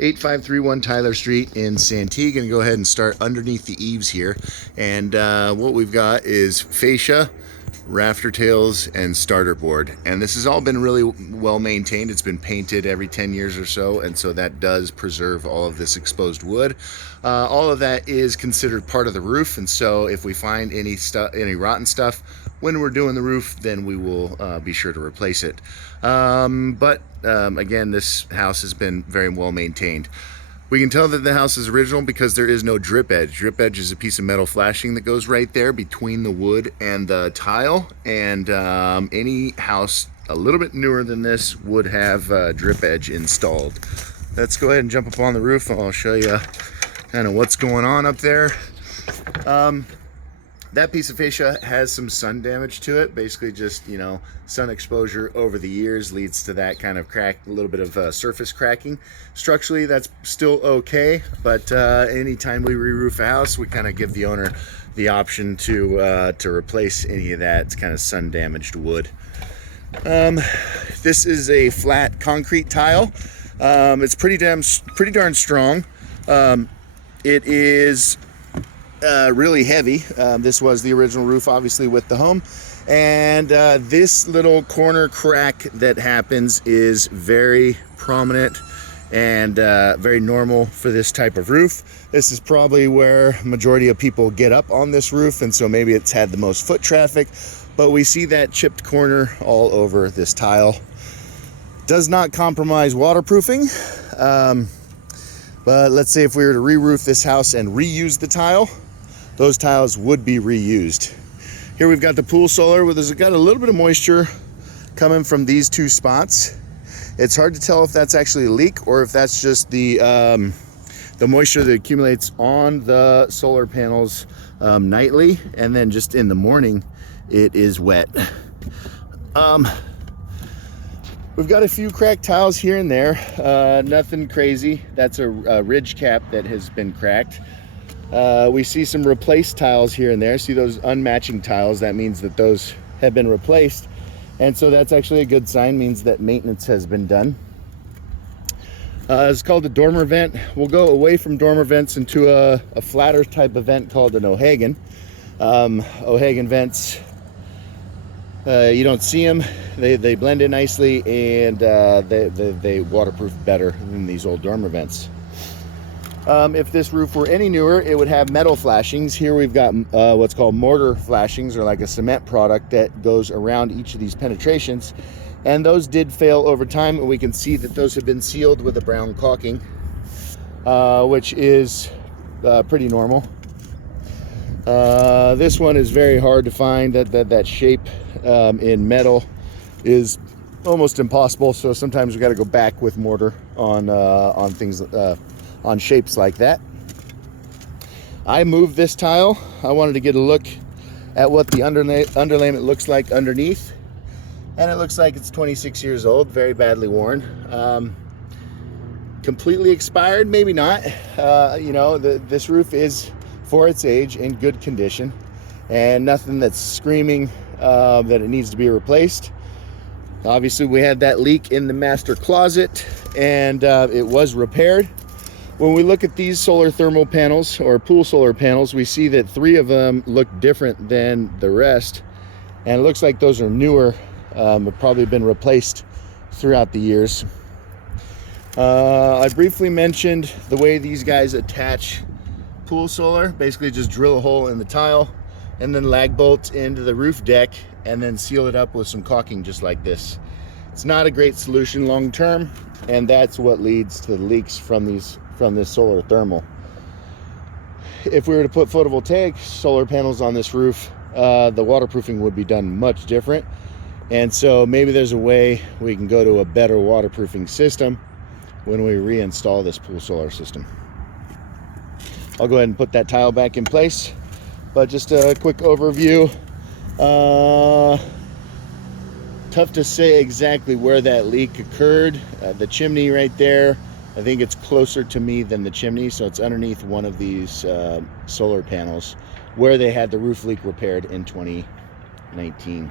8531 Tyler Street in Santee. Gonna go ahead and start underneath the eaves here. And what we've got is fascia, rafter tails, and starter board. And this has all been really well maintained. It's been painted every 10 years or so, and so that does preserve all of this exposed wood. All of that is considered part of the roof, and so if we find any rotten stuff when we're doing the roof, then we will be sure to replace it. Again, this house has been very well maintained. We can tell that the house is original because there is no drip edge. Drip edge is a piece of metal flashing that goes right there between the wood and the tile, and any house a little bit newer than this would have drip edge installed. Let's go ahead and jump up on the roof and I'll show you kind of what's going on up there. That piece of fascia has some sun damage to it. Basically just, you know, sun exposure over the years leads to that kind of crack, a little bit of surface cracking. Structurally, that's still okay, but anytime we re-roof a house, we kind of give the owner the option to replace any of that kind of sun damaged wood. This is a flat concrete tile. It's pretty darn strong. It is really heavy. This was the original roof, obviously, with the home, and this little corner crack that happens is very prominent and very normal for this type of roof. This is probably where majority of people get up on this roof, and so maybe it's had the most foot traffic, but we see that chipped corner all over this tile. Does not compromise waterproofing, but let's say if we were to re-roof this house and reuse the tile, those tiles would be reused. Here we've got the pool solar where there's got a little bit of moisture coming from these two spots. It's hard to tell if that's actually a leak or if that's just the moisture that accumulates on the solar panels nightly, and then just in the morning it is wet. We've got a few cracked tiles here and there, nothing crazy. That's a ridge cap that has been cracked. We see some replaced tiles here and there. See those unmatching tiles? That means that those have been replaced. And so that's actually a good sign, means that maintenance has been done. It's called a dormer vent. We'll go away from dormer vents into a flatter type of vent called an O'Hagan. O'Hagan vents, you don't see them. They blend in nicely, and they waterproof better than these old dormer vents. If this roof were any newer, it would have metal flashings. Here we've got what's called mortar flashings, or like a cement product that goes around each of these penetrations. And those did fail over time, and we can see that those have been sealed with a brown caulking, which is pretty normal. This one is very hard to find. That shape in metal is almost impossible, so sometimes we got to go back with mortar on things, on shapes like that. I moved this tile. I wanted to get a look at what the underlayment looks like underneath, and it looks like it's 26 years old, very badly worn. Completely expired, maybe not. You know, this roof is, for its age, in good condition, and nothing that's screaming that it needs to be replaced. Obviously, we had that leak in the master closet, and it was repaired. When we look at these solar thermal panels, or pool solar panels, we see that 3 of them look different than the rest, and it looks like those are newer, have probably been replaced throughout the years. I briefly mentioned the way these guys attach pool solar. Basically just drill a hole in the tile and then lag bolts into the roof deck and then seal it up with some caulking just like this. It's not a great solution long term, and that's what leads to the leaks from this solar thermal. If we were to put photovoltaic solar panels on this roof, the waterproofing would be done much different, and so maybe there's a way we can go to a better waterproofing system when we reinstall this pool solar system. I'll go ahead and put that tile back in place, but just a quick overview. Tough to say exactly where that leak occurred. The chimney right there, I think it's closer to me than the chimney, so it's underneath one of these solar panels where they had the roof leak repaired in 2019.